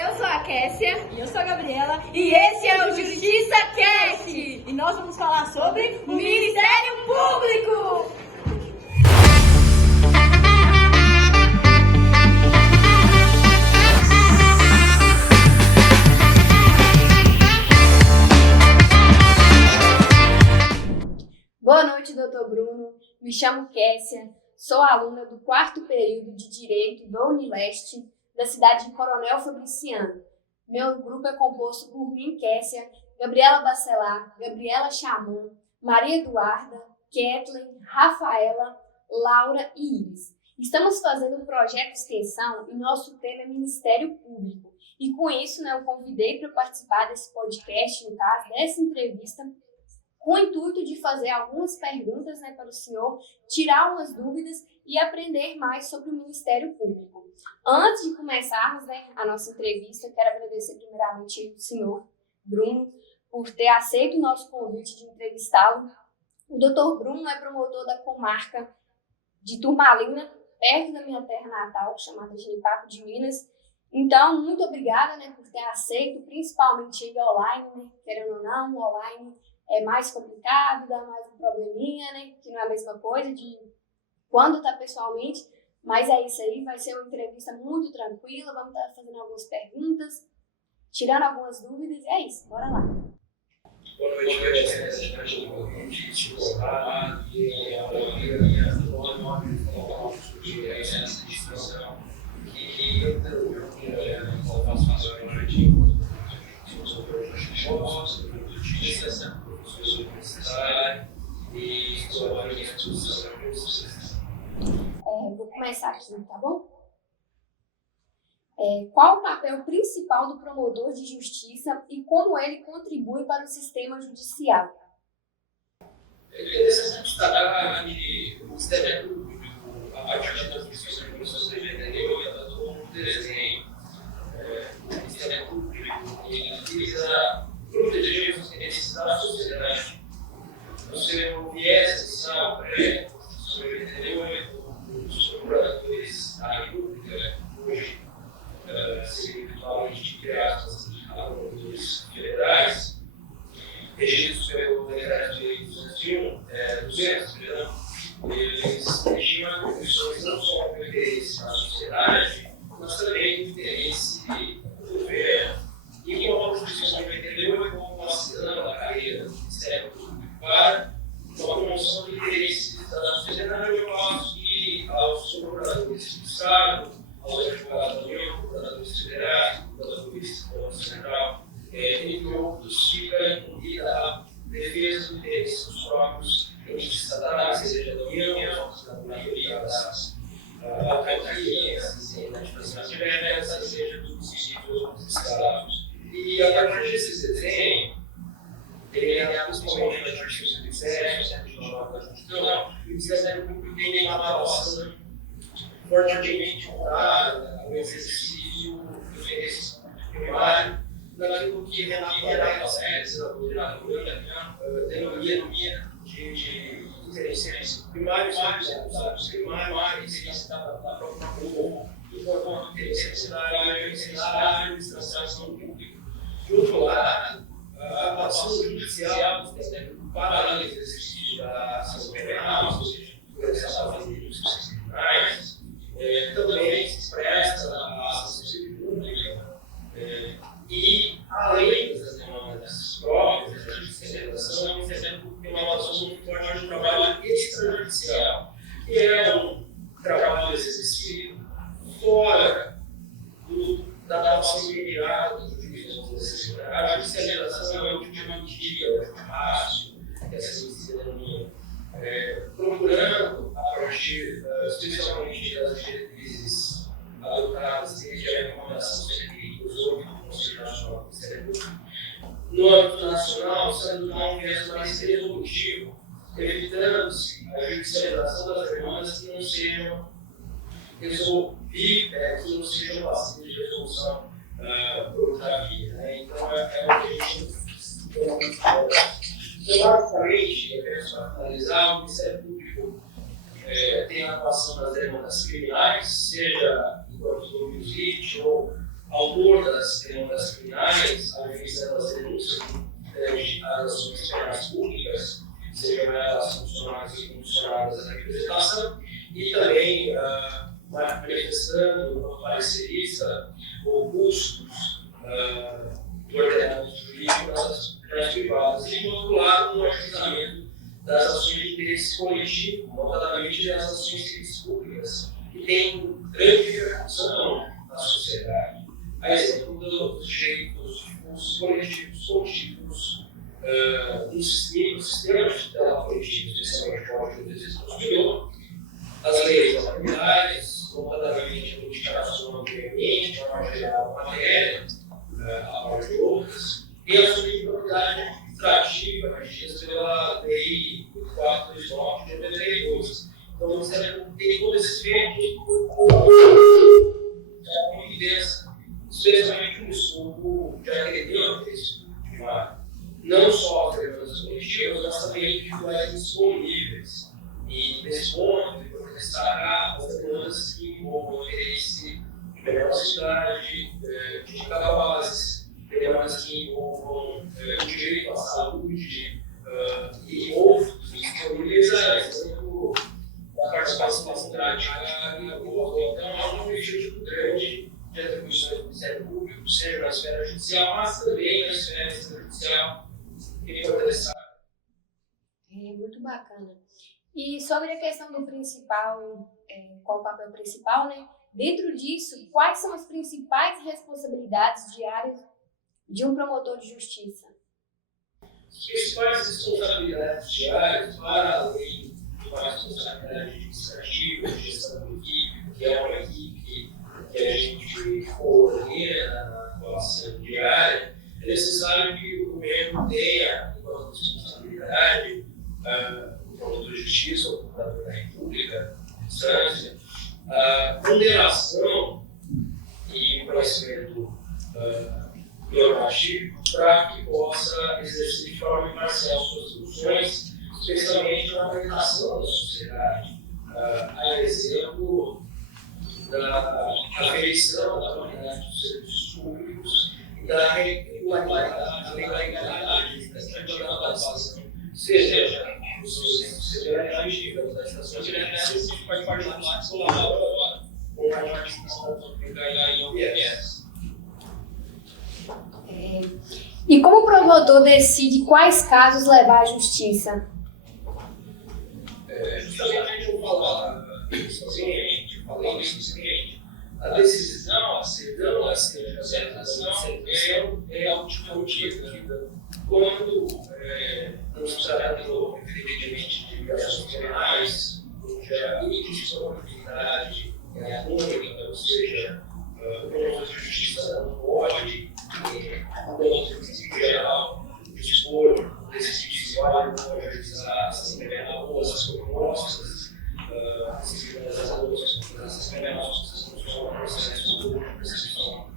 Eu sou a Kessia. E eu sou a Gabriela. E esse é o Justiça Cast. E nós vamos falar sobre o Ministério Público. Boa noite, doutor Bruno. Me chamo Kessia. Sou aluna do 4º período de Direito da Unileste, da cidade de Coronel Fabriciano. Meu grupo é composto por mim, Kessia, Gabriela Bacelar, Gabriela Chamon, Maria Eduarda, Kathleen, Rafaela, Laura e Iris. Estamos fazendo um projeto de extensão e nosso tema é Ministério Público. E com isso, eu convidei para participar desse podcast, no caso, dessa entrevista, com o intuito de fazer algumas perguntas para o senhor, tirar umas dúvidas e aprender mais sobre o Ministério Público. Antes de começarmos a nossa entrevista, quero agradecer primeiramente ao senhor Bruno por ter aceito o nosso convite de entrevistá-lo. O doutor Bruno é promotor da comarca de Turmalina, perto da minha terra natal, chamada Genipapo de Minas. Então, muito obrigada por ter aceito, principalmente aí online, querendo ou não, online é mais complicado, dá mais um probleminha, que não é a mesma coisa de quando está pessoalmente, mas é isso aí, vai ser uma entrevista muito tranquila, vamos estar fazendo algumas perguntas, tirando algumas dúvidas, e é isso, bora lá. Boa noite, Vou começar aqui, tá bom? Qual o papel principal do promotor de justiça e como ele contribui para o sistema judicial? É interessante destacar que o Ministério Público, a partir da Constituição de 1988, adotou um desenho. O Ministério Público visa proteger os interesses da sociedade. No seu viés social sobre 88, os procuradores da República, hoje, virtualmente criados procuradores federais, regidos pelo decreto de 200, eles regimam atribuições não só do interesse da sociedade, mas também do interesse do governo. E com a Constituição de 88, como cidadã da carreira do Ministério Público para uma promoção do interesse da sociedade, eu passo que aos procuradores do Estado, aos advogados da União, procuradores federais, procuradores do Banco Central, entre outros, fica incluída a defesa do interesse dos próprios entes estatais, seja da União, da maioria das autarquias, das diversas, seja dos municípios ou dos estados. E a partir desse desenho, ele é principalmente na artigo 107, 129 da Constituição, e o Ministério Público tem uma atuação fortemente voltada ao exercício do interesse primário, naquilo que Renato Varela, a coordenadora, denomina de interesses primários, os primários, interesse da própria povo, enquanto interesse da administração pública. De outro lado, a atuação judicial do Ministério Público para o exercício da ação penal, ou seja, a fazer os tribunais, também se expressa na ação civil pública e, além das demandas próprias da judicialização, o Ministério Público tem uma atuação muito forte no trabalho extrajudicial, que é um trabalho exercido fora da atuação imediata do juiz. A judicialização é a última medida, é o último passo, que assim se denomina, procurando, a partir, especialmente das diretrizes adotadas desde a recomendação 118 do Conselho Nacional do Ministério Público, no âmbito nacional, sendo um viés mais resolutivo, evitando-se a judicialização das demandas que não sejam resolvidas, que não sejam passíveis de resolução por outra via. Então, é o que a gente Então, basicamente, para finalizar, o Ministério Público tem a atuação nas demandas criminais, seja enquanto domicílio ou autor das demandas criminais, a definição das denúncias das ações penais públicas, sejam elas funcionais ou funcionadas da representação, e também manifestando uma parecerista ou custos do ordenamento jurídico das privadas, e, por outro lado, um ajustamento das ações de interesse coletivo, notadamente das ações civis públicas, que tem grande repercussão na sociedade. A exemplo dos direitos coletivos contínuos no sistema de tutela coletiva, especialmente o Código de Defesa do Consumidor, as leis criminais, notadamente a modificação do meio ambiente, de forma geral, a matéria, a parte de outras, e a sua propriedade administrativa, regidas pela Lei 429 de 92. Então, você tem todo esse efeito de convivência, especialmente no escopo de agredir esse primário. Não só as demandas coletivas, mas também individuais disponíveis. E, nesse ponto, eu destacar as demandas que envolvam o interesse de velocidade, de capazes, demandas que envolvam o direito à saúde e outros disponíveis, a exemplo da participação da comunidade agrária. Então, há um objetivo grande de atribuições do Ministério Público, seja na esfera judicial, mas também na esfera extrajudicial, que é importante. Muito bacana. E sobre a questão do principal, qual o papel principal, né? Dentro disso, quais são as principais responsabilidades diárias de um promotor de justiça? As principais responsabilidades diárias, para além de uma responsabilidade administrativa, de gestão da equipe, que é uma equipe que a gente coordena na atuação diária, é necessário que o governo tenha, enquanto responsabilidade, o promotor de justiça, o procurador da República, instância, ponderação e conhecimento normativo para que possa exercer de forma imparcial suas funções, especialmente na orientação da sociedade, a exemplo da aferição da qualidade dos serviços públicos e da regularidade, da atuação, seja nos seus entes federativos, das estações diretas, a gente pode participar com a administração pública e OBS. E como o promotor decide quais casos levar à justiça? Justamente eu vou falar falando isso seguinte, a decisão, a realização é a última medida. Quando não se trata, evidentemente, de ligações penais, onde a indisponibilidade é única, ou seja, o promotor de justiça não pode, em geral, dispor desse divisório para realizar as penal ou as propostas, as penais, são processos de prescrição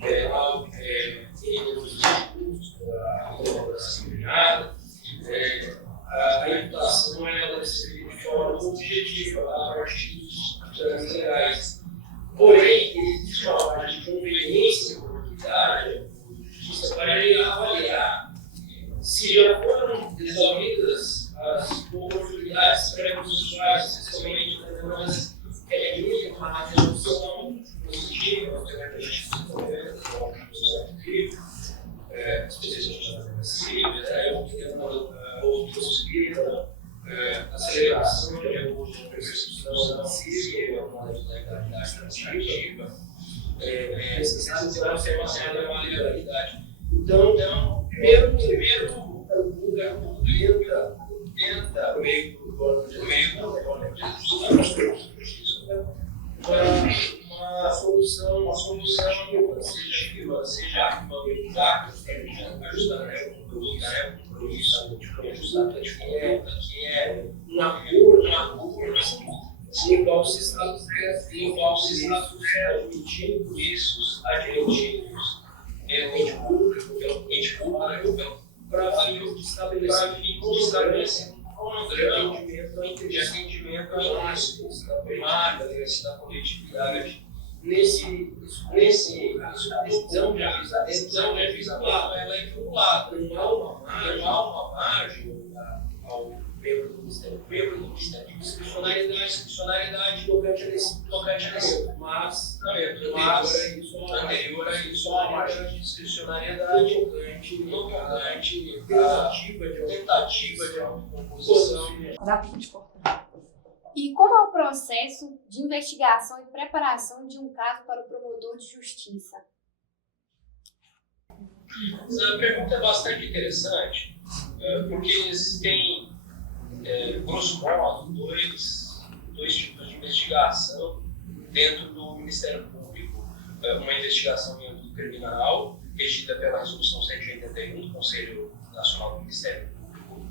penal, em outros institutos, a colaboração criminal. A imputação ela se de forma objetiva a partir dos exames legais. Porém, existe uma parte de conveniência e oportunidade de justiça para avaliar se já foram resolvidas as oportunidades pré-processuais, especialmente nas demandas mínimas, uma resolução positiva, especialmente na demanda civil, ou possibilita a celebração de acordo com a percepção civil, com a legalidade administrativa, necessário ter uma certa legalidade. Então, primeiro o governo tenta, por meio do plano de justiça, uma solução seja mobilizar, ajudar, compromisso, que é um acordo em qual se estabelece admitindo riscos admitidos pelo ente público, para fins de estabelecer de atendimento a riscos da primária, da coletividade. Nesse decisão de juiz ela é vinculada. Não há uma margem ao membro do Ministério de discricionariedade tocante a esse. Mas anterior a isso, há uma margem de discricionariedade tocante tentativa de autocomposição. E como é o processo de investigação e preparação de um caso para o promotor de justiça? Essa pergunta é bastante interessante, porque existem, grosso modo, dois tipos de investigação dentro do Ministério Público. Uma investigação em âmbito criminal, regida pela Resolução 181 do Conselho Nacional do Ministério Público,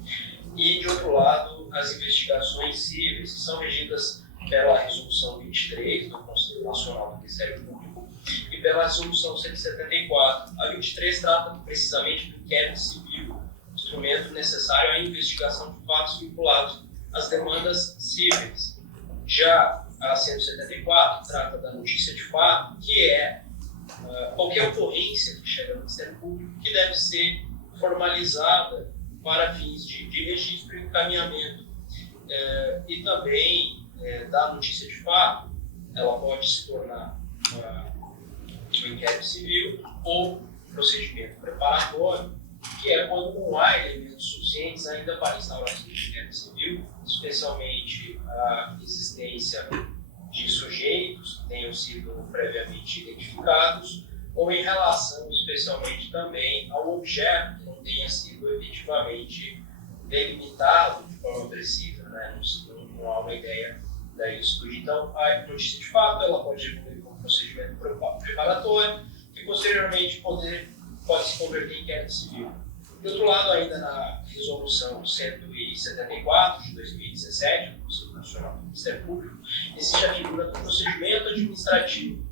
e, de outro lado, as investigações cíveis, que são regidas pela Resolução 23 do Conselho Nacional do Ministério Público e pela Resolução 174. A 23 trata precisamente do inquérito civil, instrumento necessário à investigação de fatos vinculados às demandas cíveis. Já a 174 trata da notícia de fato, que é qualquer ocorrência que chega ao Ministério Público que deve ser formalizada para fins de registro e encaminhamento. E também, da notícia de fato, ela pode se tornar um inquérito civil ou procedimento preparatório, que é quando não há elementos suficientes ainda para a instauração do inquérito civil, especialmente a existência de sujeitos que tenham sido previamente identificados, ou em relação especialmente também ao objeto que não tenha sido efetivamente delimitado de forma precisa, né? Não há uma ideia da estudo. Então, a notícia de fato ela pode evoluir como procedimento preparatório e posteriormente pode se converter em inquérito civil. De outro lado, ainda na Resolução 174 de 2017 do Conselho Nacional do Ministério Público, existe a figura do procedimento administrativo.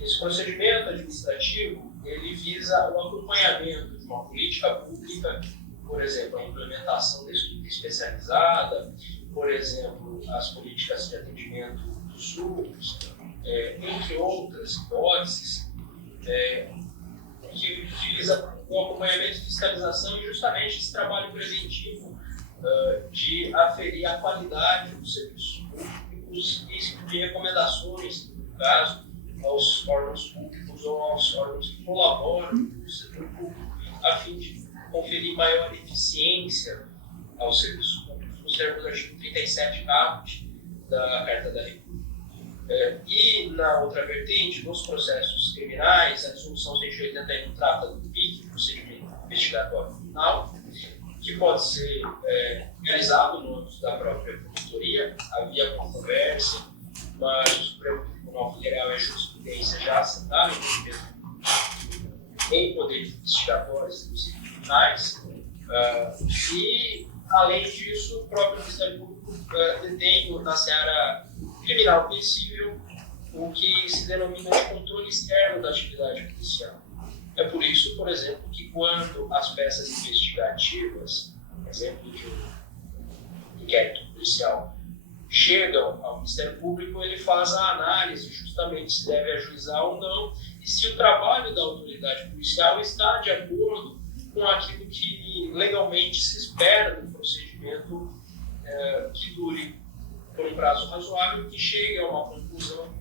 Esse procedimento administrativo ele visa o acompanhamento de uma política pública, por exemplo, a implementação da escuta especializada, por exemplo, as políticas de atendimento dos surdos, entre outras hipóteses, que visa o acompanhamento, fiscalização e justamente esse trabalho preventivo de aferir a qualidade dos serviços públicos e de recomendações, no caso, aos órgãos públicos ou aos órgãos que colaboram no setor público, a fim de conferir maior eficiência aos serviços públicos, nos termos do artigo 37 caput da Carta da República. E na outra vertente, nos processos criminais, a Resolução 181 trata do PIC, Procedimento Investigatório Criminal, que pode ser realizado no âmbito da própria promotoria, havia controvérsia, mas o Supremo Tribunal Federal e a jurisprudência já assentaram em poderes investigatórios dos criminais, e, além disso, o próprio Ministério Público detém na seara criminal possível o que se denomina de controle externo da atividade policial. É por isso, por exemplo, que quando as peças investigativas, por exemplo, de um inquérito policial, chegam ao Ministério Público, ele faz a análise justamente se deve ajuizar ou não e se o trabalho da autoridade policial está de acordo com aquilo que legalmente se espera do procedimento que dure por um prazo razoável, que chegue a uma conclusão,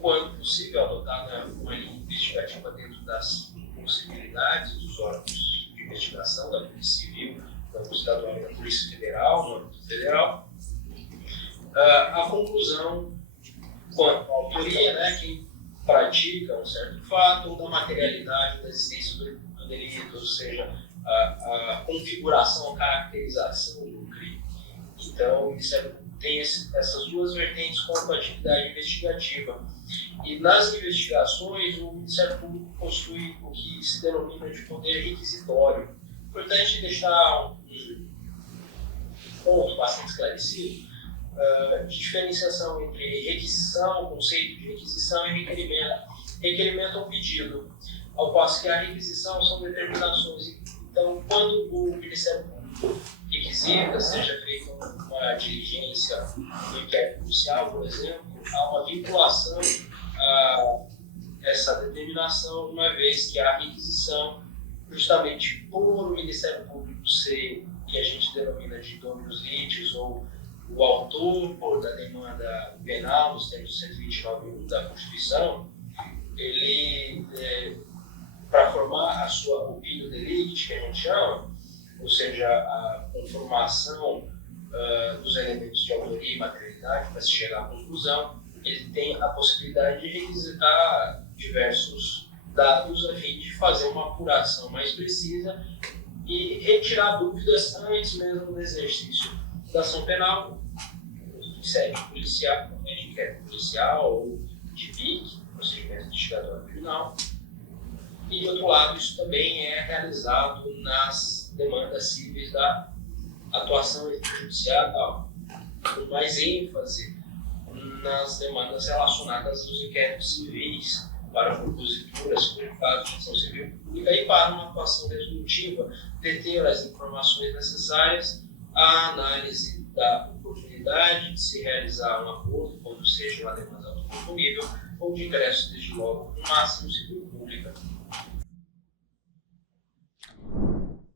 quando possível, adotada uma linha investigativa dentro das possibilidades dos órgãos de investigação, da Polícia Civil, da Polícia Estadual e da Polícia Federal, no âmbito federal, a conclusão quanto à autoria, né, quem pratica um certo fato, ou da materialidade da existência do delito, ou seja, a configuração, a caracterização do crime. Então, o Ministério tem essas duas vertentes quanto à atividade investigativa. E nas investigações, o Ministério Público possui o que se denomina de poder requisitório. Importante deixar um ponto bastante esclarecido de diferenciação entre requisição, conceito de requisição e requerimento. Requerimento é um pedido, ao passo que a requisição são determinações. Então, quando o Ministério Público requisita, seja feita uma diligência no inquérito policial, por exemplo, há uma vinculação essa determinação, uma vez que a requisição, justamente por o Ministério Público ser o que a gente denomina de dominus litis, ou o autor da demanda penal, nos termos 129.1 da Constituição, ele, para formar a sua opinião delicti, que a gente chama, ou seja, a conformação dos elementos de autoria e materialidade para se chegar à conclusão, ele tem a possibilidade de requisitar diversos dados a fim de fazer uma apuração mais precisa e retirar dúvidas antes mesmo do exercício da ação penal, de sede policial, de inquérito policial ou de PIC, procedimento investigatório criminal. E, de outro lado, isso também é realizado nas demandas cíveis da atuação extrajudicial, com mais ênfase nas demandas relacionadas aos inquéritos civis para proposituras, por caso de ação civil pública, e para uma atuação resolutiva, deter as informações necessárias à análise da oportunidade de se realizar um acordo, quando seja uma demanda autoconcluível, ou de ingresso desde logo numa ação civil pública.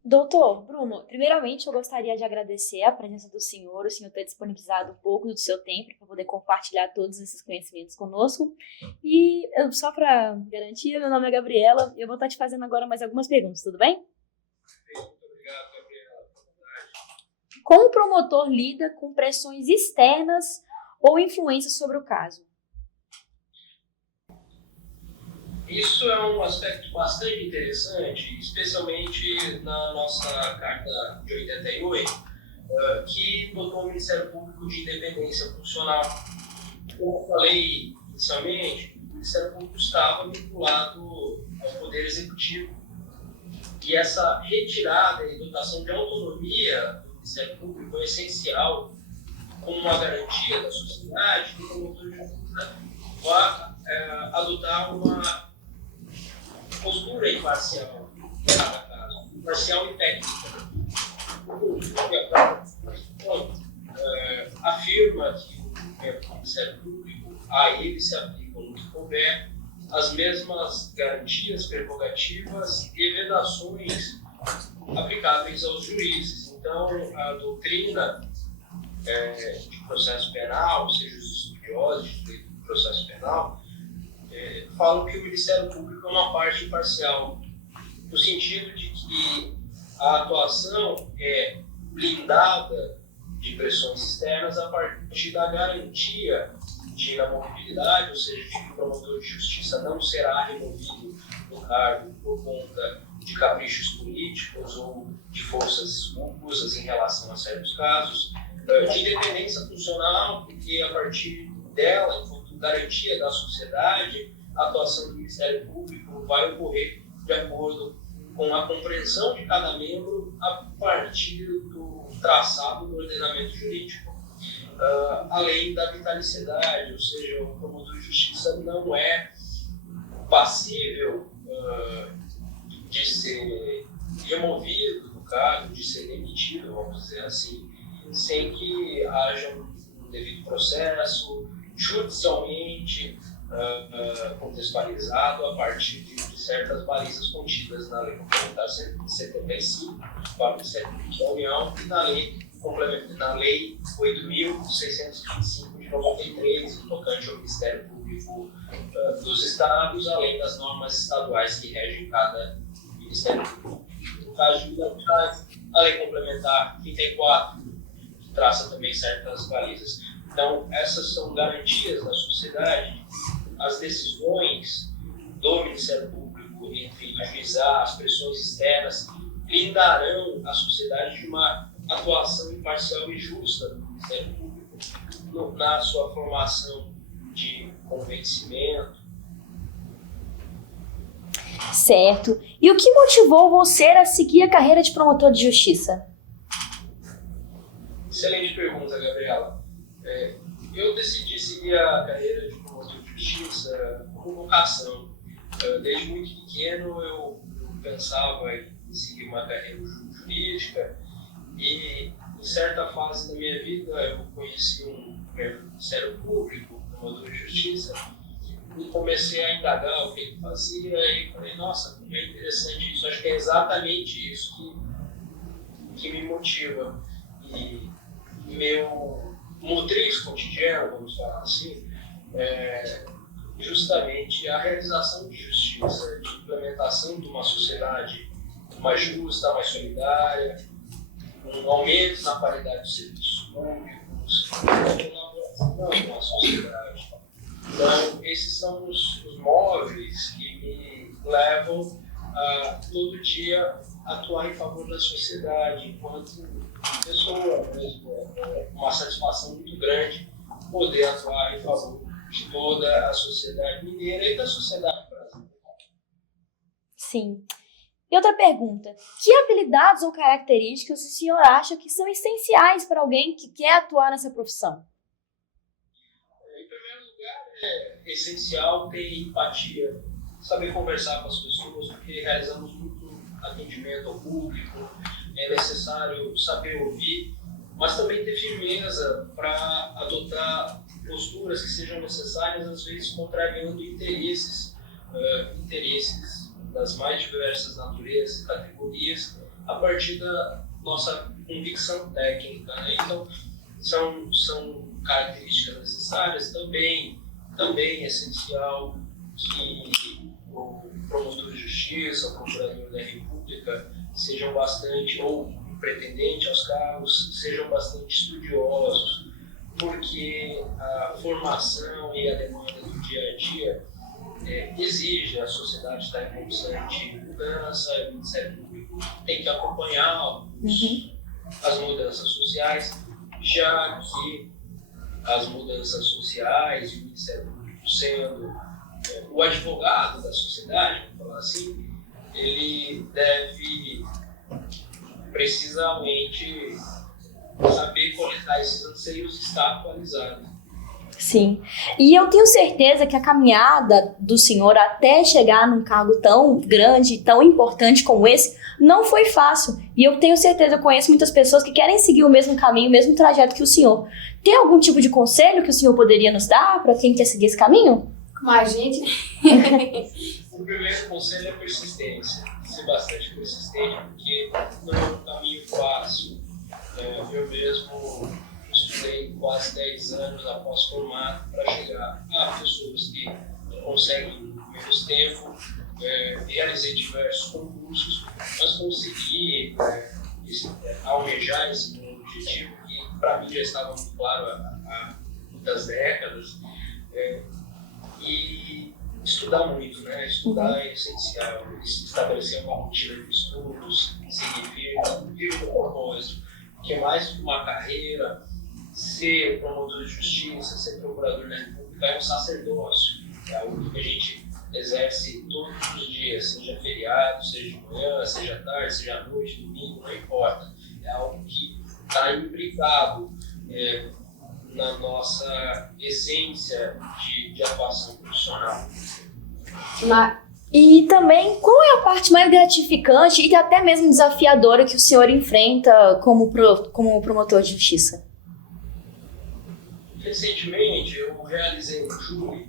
Doutor Bruno, primeiramente eu gostaria de agradecer a presença do senhor, o senhor ter disponibilizado um pouco do seu tempo para poder compartilhar todos esses conhecimentos conosco. E só para garantir, meu nome é Gabriela e eu vou estar te fazendo agora mais algumas perguntas, tudo bem? Muito obrigado, Gabriela. Como o promotor lida com pressões externas ou influências sobre o caso? Isso é um aspecto bastante interessante, especialmente na nossa Carta de 88, que dotou o Ministério Público de independência funcional. Como eu falei inicialmente, o Ministério Público estava vinculado ao Poder Executivo. E essa retirada e dotação de autonomia do Ministério Público é essencial como uma garantia da sociedade que o promotor de justiça vá adotar uma postura imparcial em cada caso, imparcial e técnica. Afirma que o Ministério Público, a ele se aplicam no que couber as mesmas garantias, prerrogativas e vedações aplicáveis aos juízes. Então, a doutrina de processo penal, ou seja, os estudiosos de direito do processo penal, falam que o Ministério Público é uma parte imparcial, no sentido de que a atuação é blindada de pressões externas a partir da garantia de inamovibilidade, ou seja, de que o promotor de justiça não será removido do cargo por conta de caprichos políticos ou de forças escusas em relação a certos casos, de independência funcional, porque a partir dela, enquanto garantia da sociedade, a atuação do Ministério Público vai ocorrer de acordo com a compreensão de cada membro a partir do traçado do ordenamento jurídico. Além da vitaliciedade, ou seja, o promotor de justiça não é passível de ser removido do cargo, de ser demitido, vamos dizer assim, sem que haja um devido processo, judicialmente contextualizado a partir de certas balizas contidas na Lei Complementar 175 para o Ministério Público da União e na Lei 8.625 de 93, tocante ao Ministério Público dos Estados, além das normas estaduais que regem cada Ministério Público. No caso de Minas Gerais, a Lei Complementar 34, que traça também certas balizas. Então, essas são garantias da sociedade. As decisões do Ministério Público, enfim, ajuizar as pressões externas, blindarão a sociedade de uma atuação imparcial e justa do Ministério Público na sua formação de convencimento. Certo. E o que motivou você a seguir a carreira de promotor de justiça? Excelente pergunta, Gabriela. Eu decidi seguir a carreira de promotor de justiça como vocação. Desde muito pequeno eu pensava em seguir uma carreira jurídica e em certa fase da minha vida eu conheci um Ministério Público, promotor de justiça, e comecei a indagar o que ele fazia e falei, nossa, como é interessante isso, acho que é exatamente isso que me motiva. E meu motriz cotidiano, vamos falar assim, é justamente a realização de justiça, de implementação de uma sociedade mais justa, mais solidária, um aumento na qualidade dos serviços públicos, uma colaboração com a sociedade. Então, esses são os móveis que me levam a todo dia atuar em favor da sociedade enquanto pessoa mesmo. É uma satisfação muito grande poder atuar em favor de toda a sociedade mineira e da sociedade brasileira. Sim. E outra pergunta, que habilidades ou características o senhor acha que são essenciais para alguém que quer atuar nessa profissão? Em primeiro lugar, é essencial ter empatia, saber conversar com as pessoas, porque realizamos muito atendimento ao público, é necessário saber ouvir, mas também ter firmeza para adotar posturas que sejam necessárias, às vezes contrariando interesses das mais diversas naturezas e categorias, a partir da nossa convicção técnica, né? Então, são características necessárias. Também é essencial que o promotor de justiça, o procurador da República, sejam bastante, ou o pretendente aos cargos, sejam bastante estudiosos, porque a formação e a demanda do dia a dia exige, a sociedade está em constante mudança, o Ministério Público tem que acompanhar as mudanças sociais, já que as mudanças sociais e o Ministério Público sendo o advogado da sociedade, vamos falar assim, ele deve precisamente saber coletar esses anseios e estar atualizado. Sim, e eu tenho certeza que a caminhada do senhor até chegar num cargo tão grande, tão importante como esse, não foi fácil. E eu tenho certeza, eu conheço muitas pessoas que querem seguir o mesmo caminho, o mesmo trajeto que o senhor. Tem algum tipo de conselho que o senhor poderia nos dar para quem quer seguir esse caminho? Como a gente. O primeiro conselho é persistência. Ser bastante persistente, porque não é um caminho fácil. Eu mesmo estudei quase 10 anos após formado para chegar a pessoas que conseguem em menos tempo. Realizei diversos concursos, mas consegui almejar esse meu objetivo, que para mim já estava muito claro há muitas décadas. E estudar muito, né? Estudar é essencial. Estabelecer uma rotina de estudos, seguir firme no propósito, que é mais que uma carreira. Ser promotor de justiça, ser procurador da República é um sacerdócio. É algo que a gente exerce todos os dias, seja feriado, seja de manhã, seja tarde, seja à noite, domingo, não importa. É algo que está imbricado na nossa essência de atuação profissional. E também, qual é a parte mais gratificante e até mesmo desafiadora que o senhor enfrenta como promotor de justiça? Recentemente, eu realizei um júri,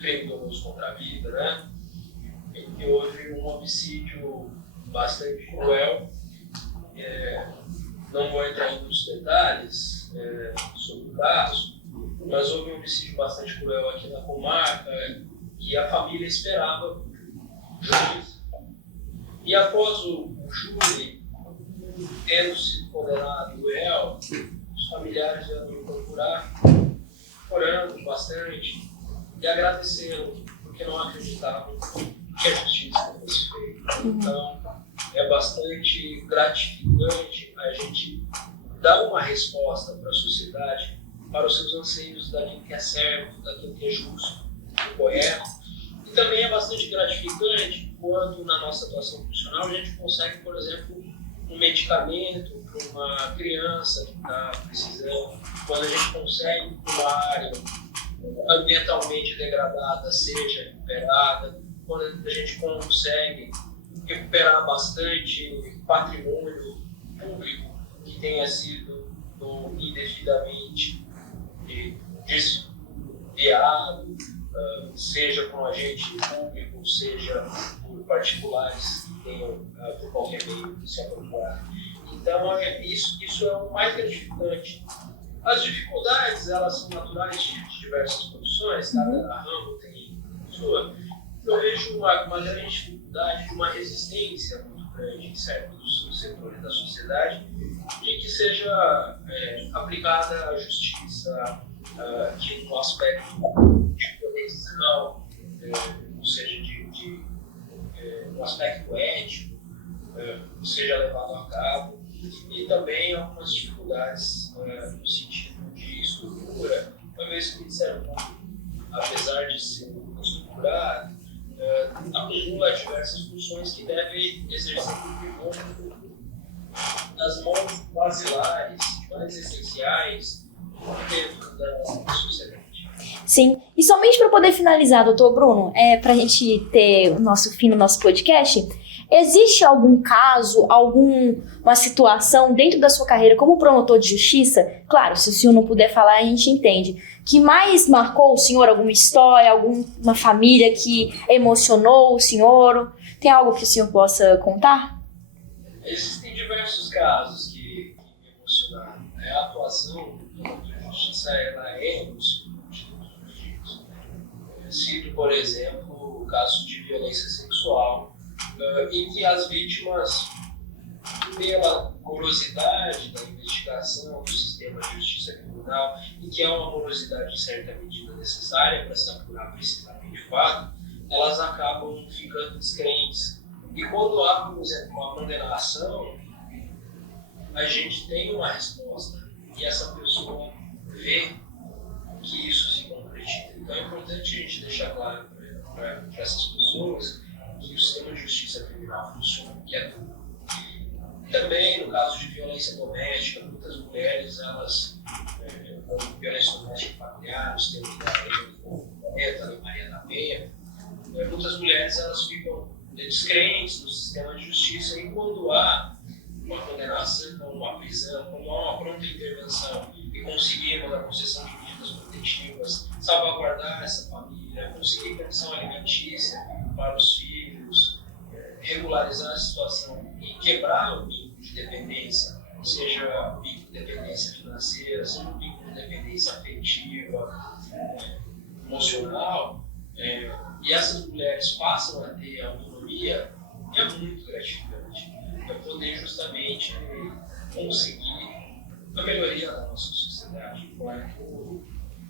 crime doloso contra a vida, né? E houve um homicídio bastante cruel. Não vou entrar em muitos detalhes sobre o caso, mas houve um homicídio bastante cruel aqui na comarca e a família esperava justiça. E após o júri, tendo sido condenado o réu, os familiares vieram me procurar, orando bastante e agradecendo, porque não acreditavam que a justiça fosse feita. Então, é bastante gratificante a gente dar uma resposta para a sociedade, para os seus anseios daquilo que é certo, daquilo que é justo, correto. E também é bastante gratificante quando, na nossa atuação profissional, a gente consegue, por exemplo, um medicamento para uma criança que está precisando, quando a gente consegue que uma área ambientalmente degradada seja recuperada, quando a gente consegue recuperar bastante patrimônio público que tenha sido indevidamente enviado, seja com agente público, seja por particulares que tenham, por qualquer meio, se apropriar. Então, isso é o mais gratificante. As dificuldades, elas são naturais de diversas profissões, cada ramo tem sua. Eu vejo uma grande dificuldade, uma resistência muito grande em certos setores da sociedade, de que seja aplicada a justiça, que no aspecto de proteção, ou seja, no aspecto ético, seja levado a cabo, e também algumas dificuldades no sentido de estrutura, uma vez que o Ministério Público, apesar de ser estruturado, acumula diversas funções que devem exercer o primor das mãos basilares, mais essenciais dentro da sociedade. Sim, e somente para poder finalizar, doutor Bruno, para a gente ter o nosso fim no nosso podcast, existe algum caso, alguma situação dentro da sua carreira como promotor de justiça, claro, se o senhor não puder falar, a gente entende, que mais marcou o senhor, alguma história, alguma família que emocionou o senhor? Tem algo que o senhor possa contar? Existem diversos casos que me emocionaram. A atuação do promotor de justiça, ela é emocionante todos os dias. Cito, por exemplo, o caso de violência sexual, em que as vítimas, pela morosidade da investigação do sistema de justiça criminal, e que é uma morosidade em certa medida necessária para se apurar precisamente o fato, elas acabam ficando descrentes. E quando há, por exemplo, uma condenação, a gente tem uma resposta e essa pessoa vê que isso se concretiza. Então é importante a gente deixar claro para essas pessoas que o sistema de justiça criminal funciona, que é tudo. Também, no caso de violência doméstica, muitas mulheres, elas, com violência doméstica familiar, os termos da lei Maria da Penha, muitas mulheres elas ficam descrentes do sistema de justiça, e quando há uma condenação, uma prisão, quando há uma pronta intervenção e conseguimos a concessão de medidas protetivas, salvaguardar essa família, conseguir pensão alimentícia para os filhos, regularizar a situação e quebrar o vínculo de dependência, seja o vínculo de dependência financeira, seja o vínculo de dependência afetiva, emocional, e essas mulheres passam a ter autonomia, é muito gratificante. É poder justamente conseguir a melhoria da nossa sociedade, que é o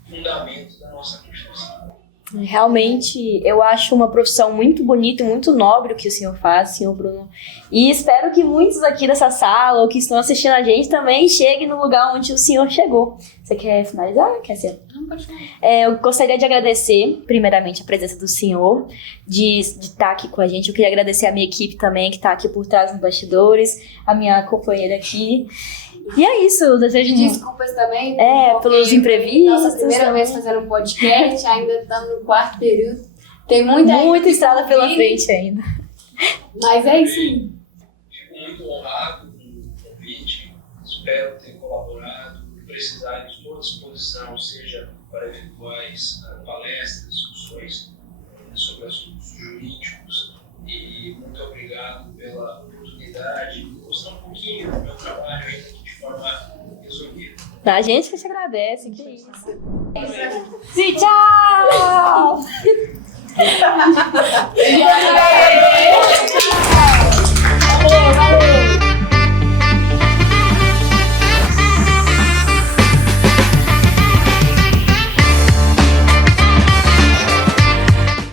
fundamento da nossa Constituição. Realmente, eu acho uma profissão muito bonita e muito nobre o que o senhor faz, senhor Bruno. E espero que muitos aqui dessa sala ou que estão assistindo a gente também cheguem no lugar onde o senhor chegou. Você quer finalizar, Kessia? Não, pode falar. Eu gostaria de agradecer, primeiramente, a presença do senhor, de estar aqui com a gente. Eu queria agradecer a minha equipe também, que está aqui por trás nos bastidores, a minha companheira aqui. E é isso, eu desejo... Desculpas também. Pelos imprevistos. Nossa primeira vez fazendo um podcast, ainda estamos no quarto período. Tem muita estrada pela frente ainda. Mas é isso aí. Fico muito honrado com o convite, espero ter colaborado. Precisarem, estou à disposição, seja para eventuais palestras, discussões sobre assuntos jurídicos. E muito obrigado pela oportunidade de mostrar um pouquinho do meu trabalho ainda de forma resumida. A gente que te agradece, que isso. Sim, tchau!